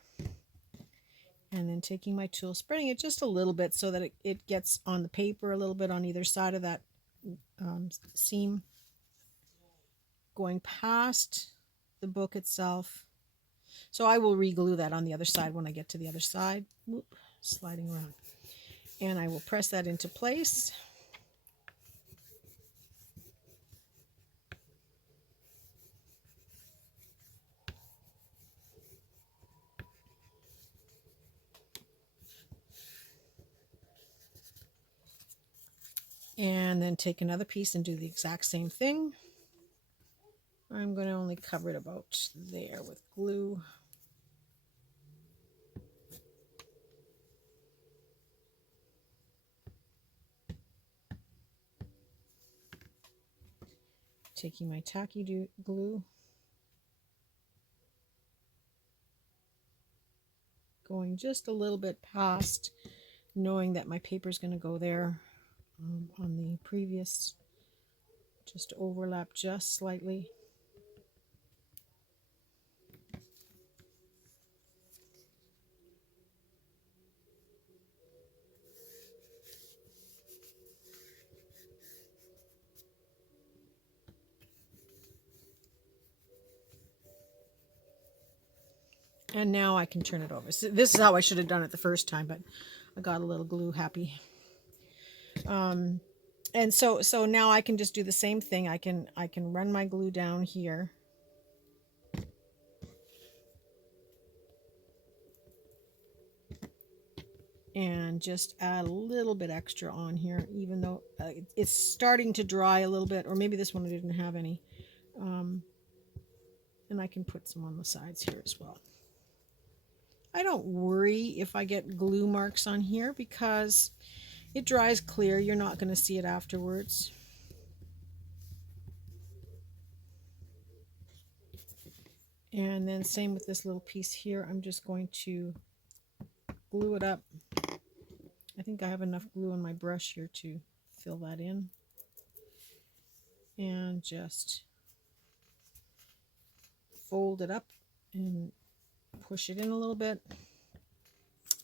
and then taking my tool, spreading it just a little bit so that it gets on the paper a little bit on either side of that seam, going past the book itself. So I will re-glue that on the other side when I get to the other side. Whoop, sliding around. And I will press that into place. And then take another piece and do the exact same thing. I'm going to only cover it about there with glue. Taking my tacky glue, going just a little bit past, knowing that my paper is going to go there on the previous, just overlap just slightly. And now I can turn it over. So this is how I should have done it the first time, but I got a little glue happy. And so now I can just do the same thing. I can run my glue down here. and just add a little bit extra on here, even though it's starting to dry a little bit, or maybe this one I didn't have any. And I can put some on the sides here as well. I don't worry if I get glue marks on here because it dries clear. You're not going to see it afterwards. And then same with this little piece here. I'm just going to glue it up. I think I have enough glue on my brush here to fill that in. And just fold it up and push it in a little bit.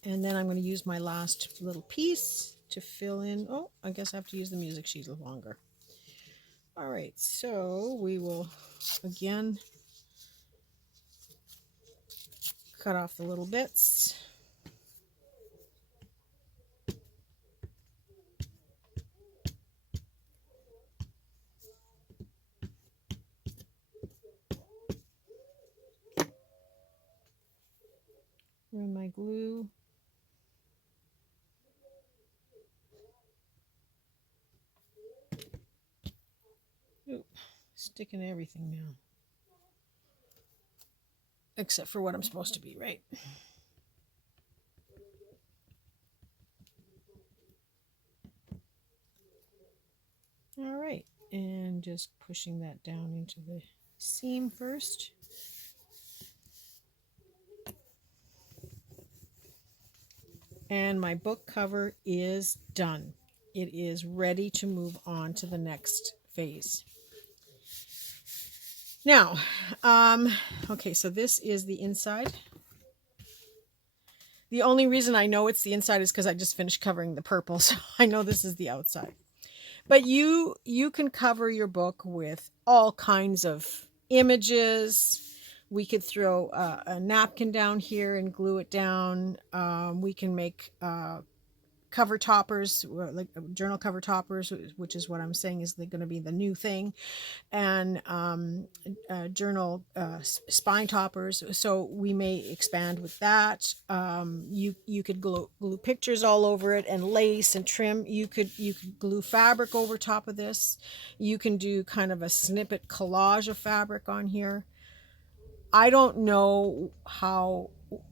And then I'm going to use my last little piece to fill in. Oh, I guess I have to use the music sheet a little longer. All right, so we will again cut off the little bits. Run my glue. Oop, sticking everything now. Except for what I'm supposed to be, right? All right, and just pushing that down into the seam first. And my book cover is done. It is ready to move on to the next phase. Now, okay, so this is the inside. The only reason I know it's the inside is because I just finished covering the purple, so I know this is the outside. But you can cover your book with all kinds of images. We could throw a napkin down here and glue it down. We can make cover toppers, like journal cover toppers, which is what I'm saying is going to be the new thing, and journal spine toppers. So we may expand with that. You could glue pictures all over it and lace and trim. You could glue fabric over top of this. You can do kind of a snippet collage of fabric on here. I don't know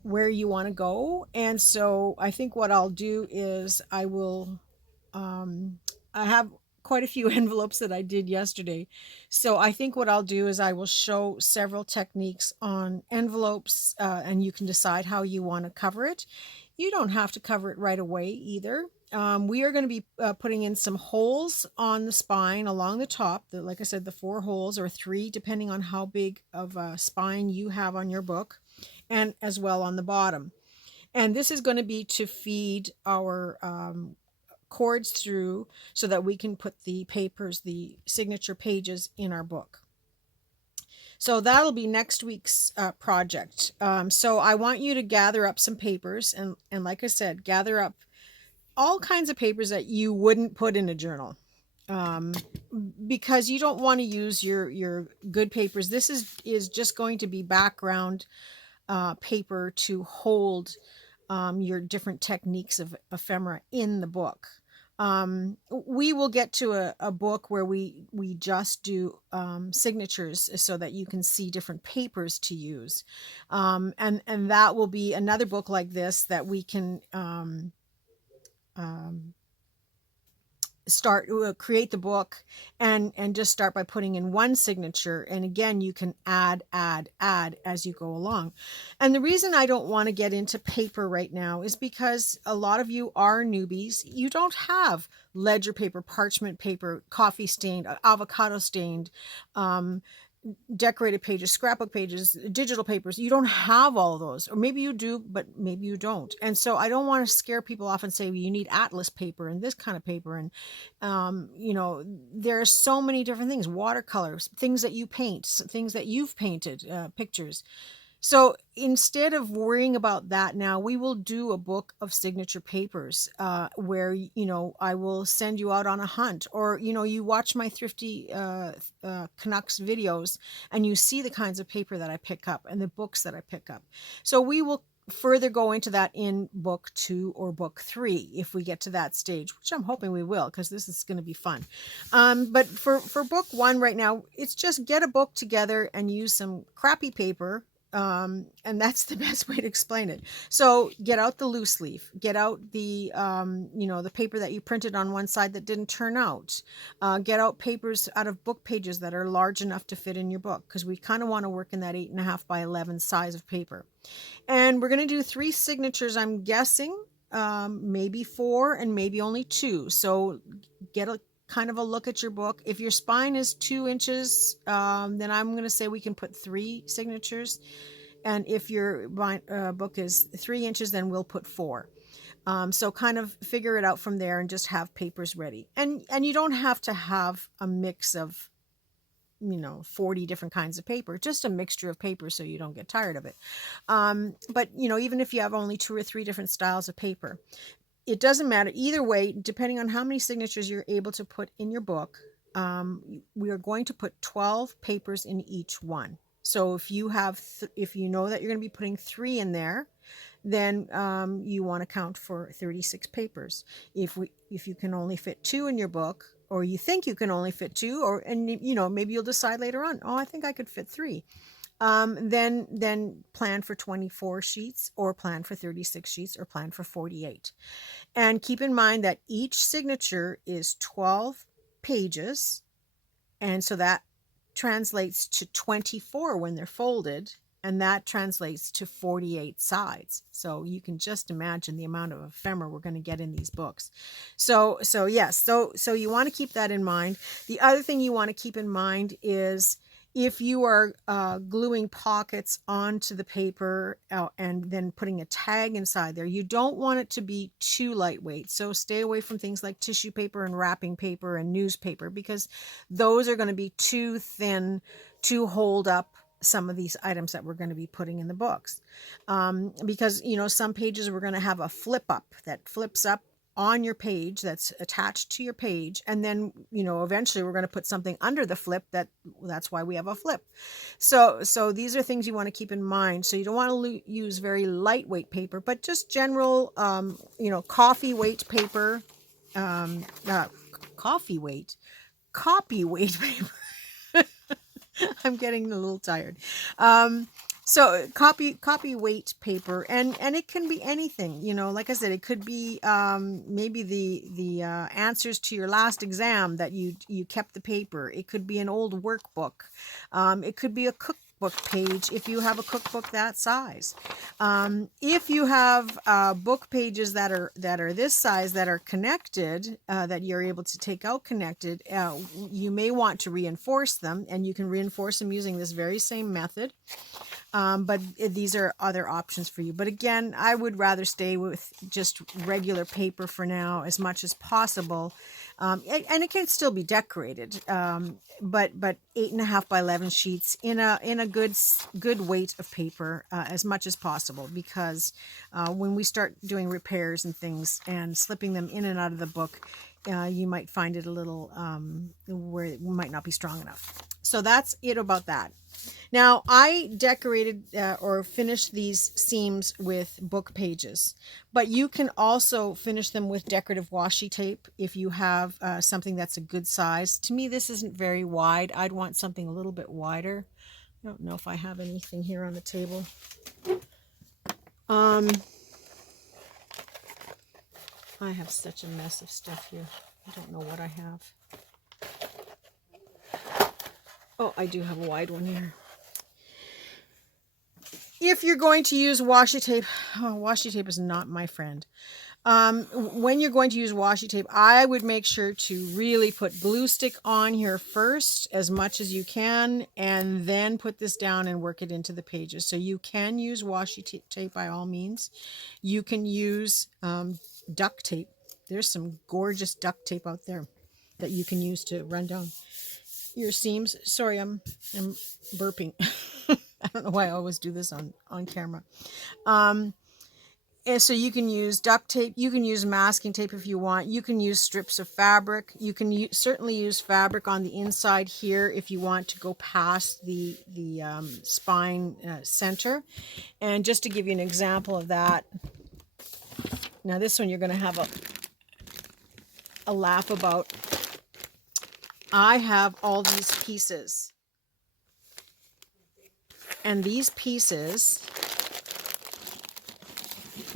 where you want to go, and so I think what I'll do is I will I have quite a few envelopes that I did yesterday, so I think what I'll do is I will show several techniques on envelopes, and you can decide how you want to cover it. You don't have to cover it right away either. We are going to be putting in some holes on the spine along the top. Like I said, the 4 holes or 3, depending on how big of a spine you have on your book, and as well on the bottom. And this is going to be to feed our cords through so that we can put the papers, the signature pages, in our book. So that'll be next week's project. So I want you to gather up some papers, and like I said, gather up all kinds of papers that you wouldn't put in a journal, because you don't want to use your good papers. This is just going to be background paper to hold your different techniques of ephemera in the book. We will get to a book where we just do signatures so that you can see different papers to use, and that will be another book like this that we can create the book and just start by putting in one signature, and again you can add as you go along. And the reason I don't want to get into paper right now is because a lot of you are newbies. You don't have ledger paper, parchment paper, coffee stained, avocado stained, decorated pages, scrapbook pages, digital papers. You don't have all those, or maybe you do, but maybe you don't. And so I don't want to scare people off and say, well, you need atlas paper and this kind of paper. And, there are so many different things, watercolors, things that you paint, things that you've painted, pictures. So instead of worrying about that now, we will do a book of signature papers where, I will send you out on a hunt, or, you watch my Thrifty Canucks videos and you see the kinds of paper that I pick up and the books that I pick up. So we will further go into that in book 2 or book 3 if we get to that stage, which I'm hoping we will, because this is going to be fun. But for book 1 right now, it's just get a book together and use some crappy paper. And that's the best way to explain it. So get out the loose leaf, get out the, the paper that you printed on one side that didn't turn out, get out papers out of book pages that are large enough to fit in your book, because we kind of want to work in that 8.5 by 11 size of paper. And we're going to do 3 signatures, I'm guessing, maybe 4 and maybe only 2. So get a kind of a look at your book. If your spine is 2 inches, then I'm going to say we can put 3 signatures. And if your book is 3 inches, then we'll put 4. So kind of figure it out from there and just have papers ready. And you don't have to have a mix of 40 different kinds of paper, just a mixture of paper so you don't get tired of it. But even if you have only 2 or 3 different styles of paper, it doesn't matter either way. Depending on how many signatures you're able to put in your book, we are going to put 12 papers in each one. So if you have if you know that you're going to be putting 3 in there, then you want to count for 36 papers. If you can only fit 2 in your book, or you think you can only fit 2, and maybe you'll decide later on, oh, I think I could fit 3. Then plan for 24 sheets, or plan for 36 sheets, or plan for 48. And keep in mind that each signature is 12 pages, and so that translates to 24 when they're folded, and that translates to 48 sides. So you can just imagine the amount of ephemera we're going to get in these books. So you want to keep that in mind. The other thing you want to keep in mind is, if you are gluing pockets onto the paper and then putting a tag inside there, you don't want it to be too lightweight. So stay away from things like tissue paper and wrapping paper and newspaper, because those are going to be too thin to hold up some of these items that we're going to be putting in the books. Because, some pages we're going to have a flip up that flips up on your page, that's attached to your page, and then eventually we're going to put something under the flip. That's why we have a flip. So these are things you want to keep in mind. So you don't want to use very lightweight paper, but just general copy weight paper I'm getting a little tired. So copy weight paper, and it can be anything, like I said, it could be maybe the answers to your last exam that you kept the paper. It could be an old workbook. It could be a cookbook page if you have a cookbook that size. If you have book pages that are this size, that are connected, that you're able to take out connected, you may want to reinforce them, and you can reinforce them using this very same method. But these are other options for you. But again, I would rather stay with just regular paper for now as much as possible. And it can still be decorated, but 8.5 by 11 sheets in a good weight of paper, as much as possible, because when we start doing repairs and things and slipping them in and out of the book, you might find it a little where it might not be strong enough. So that's it about that. Now, I decorated or finished these seams with book pages, but you can also finish them with decorative washi tape if you have something that's a good size. To me, this isn't very wide. I'd want something a little bit wider. I don't know if I have anything here on the table. I have such a mess of stuff here. I don't know what I have. Oh, I do have a wide one here. If you're going to use washi tape, washi tape is not my friend. When you're going to use washi tape, I would make sure to really put glue stick on here first, as much as you can, and then put this down and work it into the pages. So you can use washi tape by all means. You can use duct tape. There's some gorgeous duct tape out there that you can use to run down your seams. Sorry, I'm burping. I don't know why I always do this on camera. And so you can use duct tape, you can use masking tape if you want, you can use strips of fabric, you can certainly use fabric on the inside here if you want to go past the spine center. And just to give you an example of that, now this one you're going to have a laugh about. I have all these pieces, and these pieces,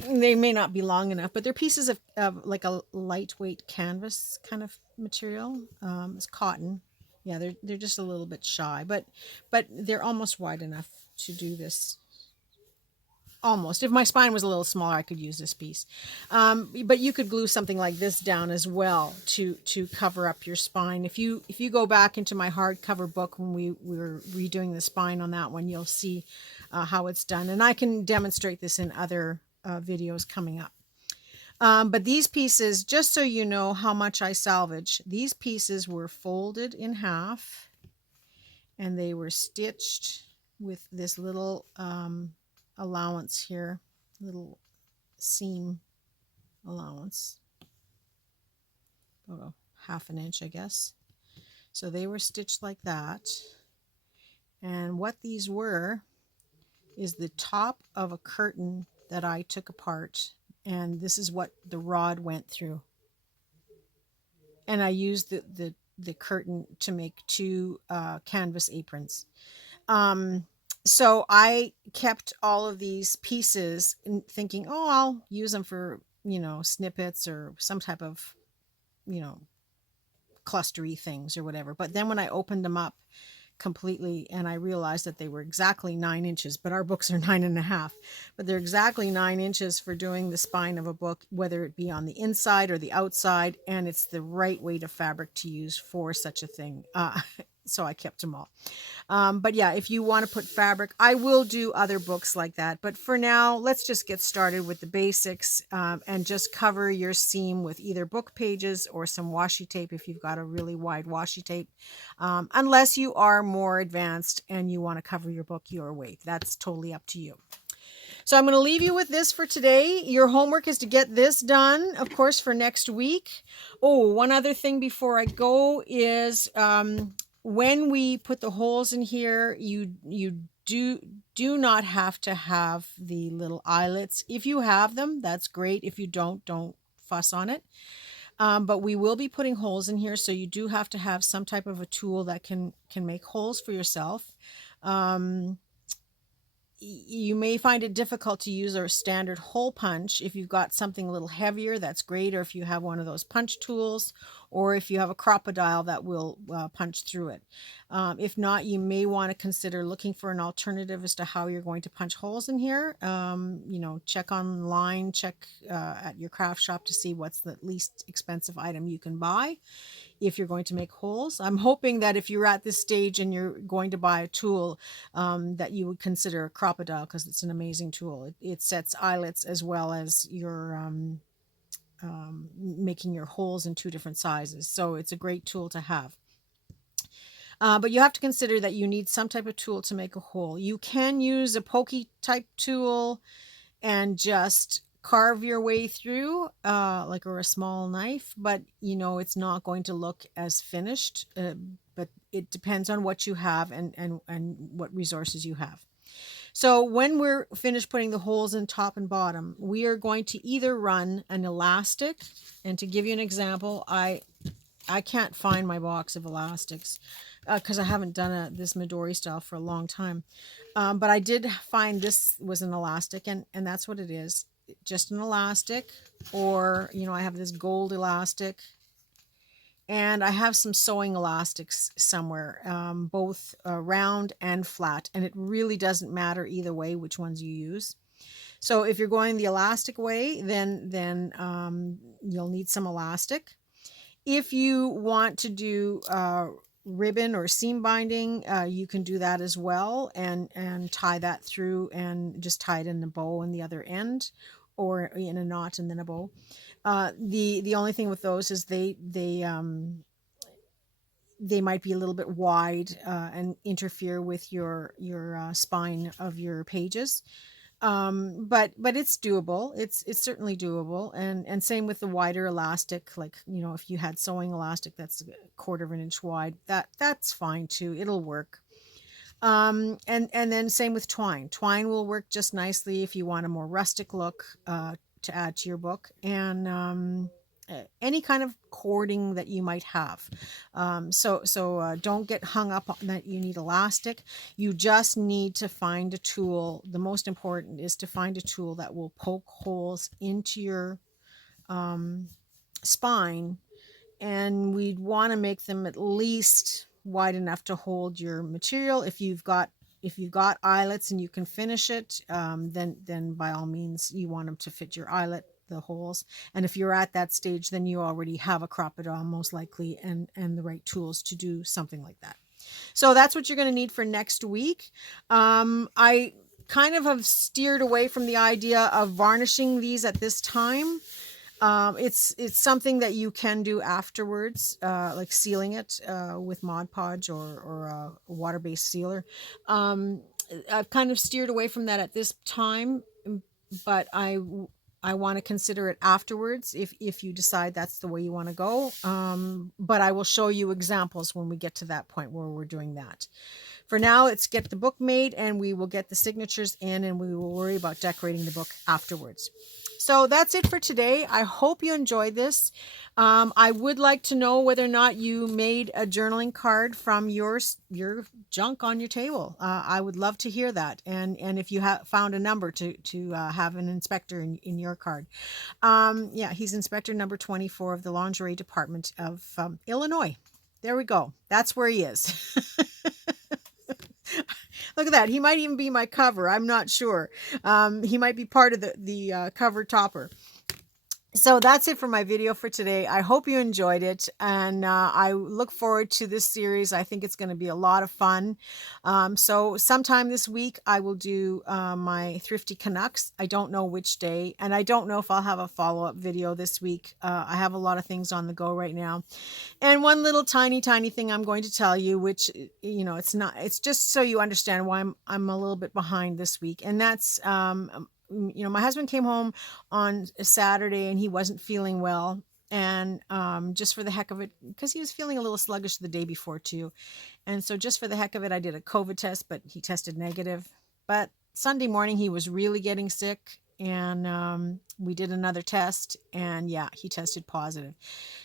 they may not be long enough, but they're pieces of like a lightweight canvas kind of material. It's cotton. Yeah, they're just a little bit shy, but they're almost wide enough to do this. Almost. If my spine was a little smaller, I could use this piece. But you could glue something like this down as well to cover up your spine. If you go back into my hardcover book when we were redoing the spine on that one, you'll see how it's done. And I can demonstrate this in other videos coming up. But these pieces, just so you know how much I salvage, these pieces were folded in half and they were stitched with this little allowance here, little seam allowance, about a ½ inch, I guess. So they were stitched like that. And what these were is the top of a curtain that I took apart, and this is what the rod went through. And I used the curtain to make 2 canvas aprons. So I kept all of these pieces thinking, oh, I'll use them for, snippets or some type of, clustery things or whatever. But then when I opened them up completely and I realized that they were exactly 9 inches, but our books are 9.5, but they're exactly 9 inches for doing the spine of a book, whether it be on the inside or the outside. And it's the right weight of fabric to use for such a thing. So I kept them all. But yeah, if you want to put fabric, I will do other books like that. But for now, let's just get started with the basics and just cover your seam with either book pages or some washi tape if you've got a really wide washi tape. Unless you are more advanced and you want to cover your book your way. That's totally up to you. So I'm going to leave you with this for today. Your homework is to get this done, of course, for next week. Oh, one other thing before I go is when we put the holes in here, you do not have to have the little eyelets. If you have them, that's great. If you don't fuss on it. But we will be putting holes in here, so you do have to have some type of a tool that can make holes for yourself. You may find it difficult to use a standard hole punch. If you've got something a little heavier, that's great. Or if you have one of those punch tools, or if you have a crocodile that will punch through it. If not, you may want to consider looking for an alternative as to how you're going to punch holes in here. Check online, check at your craft shop to see what's the least expensive item you can buy if you're going to make holes. I'm hoping that if you're at this stage and you're going to buy a tool, that you would consider a crocodile, because it's an amazing tool. It sets eyelets as well as your making your holes in 2 different sizes. So it's a great tool to have. But you have to consider that you need some type of tool to make a hole. You can use a pokey type tool and just carve your way through, or a small knife, but it's not going to look as finished, but it depends on what you have and what resources you have. So when we're finished putting the holes in top and bottom, we are going to either run an elastic, and to give you an example, I can't find my box of elastics because I haven't done this Midori style for a long time. But I did find this was an elastic, and that's what it is. Just an elastic, or I have this gold elastic, and I have some sewing elastics somewhere, both round and flat, and it really doesn't matter either way which ones you use. So if you're going the elastic way, then you'll need some elastic. If you want to do ribbon or seam binding, you can do that as well, and tie that through and just tie it in a bow on the other end, or in a knot and then a bow. The only thing with those is they might be a little bit wide and interfere with your spine of your pages. but it's doable. It's certainly doable. And same with the wider elastic, like, if you had sewing elastic that's a 1/4 of an inch wide, that's fine too. It'll work. And then same with twine. Twine will work just nicely if you want a more rustic look to add to your book. And any kind of cording that you might have. So don't get hung up on that you need elastic. You just need to find a tool. The most important is to find a tool that will poke holes into your spine, and we'd want to make them at least wide enough to hold your material. If you've got eyelets and you can finish it, then by all means you want them to fit your eyelet, the holes. And if you're at that stage, then you already have a crop-it-on most likely, and the right tools to do something like that. So that's what you're going to need for next week. I kind of have steered away from the idea of varnishing these at this time. It's something that you can do afterwards, like sealing it with Mod Podge or a water-based sealer. I've kind of steered away from that at this time, but I want to consider it afterwards if you decide that's the way you want to go. But I will show you examples when we get to that point where we're doing that. For now, let's get the book made, and we will get the signatures in, and we will worry about decorating the book afterwards. So that's it for today. I hope you enjoyed this. I would like to know whether or not you made a journaling card from your junk on your table. I would love to hear that. And if you have found a number to have an inspector in your card. Yeah, he's inspector number 24 of the lingerie department of Illinois. There we go. That's where he is. Look at that. He might even be my cover. I'm not sure. He might be part of the cover topper. So that's it for my video for today. I hope you enjoyed it, and I look forward to this series. I think it's going to be a lot of fun. So sometime this week I will do my Thrifty Canucks. I don't know which day, and I don't know if I'll have a follow-up video this week. I have a lot of things on the go right now. And one little tiny thing I'm going to tell you, which, it's just so you understand why I'm a little bit behind this week. And that's, my husband came home on a Saturday and he wasn't feeling well. And just for the heck of it, because he was feeling a little sluggish the day before too. And so just for the heck of it, I did a COVID test, but he tested negative. But Sunday morning, he was really getting sick. And we did another test, and yeah, he tested positive.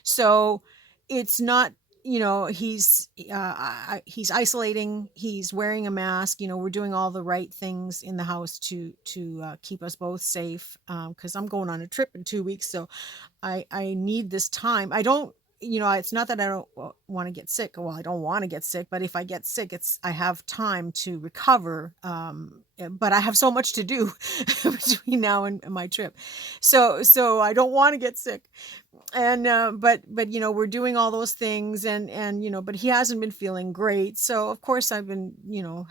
So it's not, he's isolating, he's wearing a mask, we're doing all the right things in the house to keep us both safe. Cause I'm going on a trip in 2 weeks. So I need this time. I don't, it's not that I don't want to get sick. Well, I don't want to get sick, but if I get sick, I have time to recover. But I have so much to do between now and my trip. So I don't want to get sick. And, but, we're doing all those things, and, but he hasn't been feeling great. So of course I've been,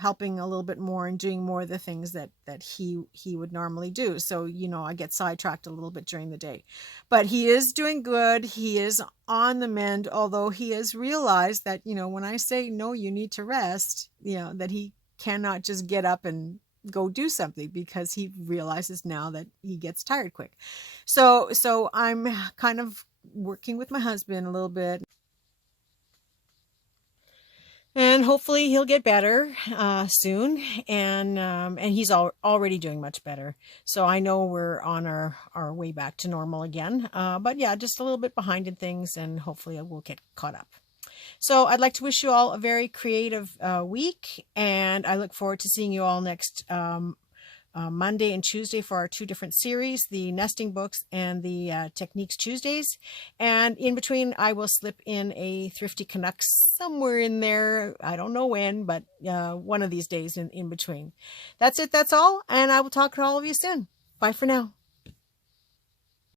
helping a little bit more and doing more of the things that he would normally do. So, I get sidetracked a little bit during the day, but he is doing good. He is on the mend, although he has realized that, when I say, no, you need to rest, that he cannot just get up and go do something, because he realizes now that he gets tired quick. So I'm kind of working with my husband a little bit, and hopefully he'll get better soon. And he's already doing much better. So I know we're on our way back to normal again. But yeah, just a little bit behind in things, and hopefully we'll get caught up. So I'd like to wish you all a very creative week, and I look forward to seeing you all next Monday and Tuesday for our 2 different series, the nesting books and the Techniques Tuesdays. And in between, I will slip in a Thrifty Canucks somewhere in there. I don't know when, but one of these days in between. That's it. That's all. And I will talk to all of you soon. Bye for now.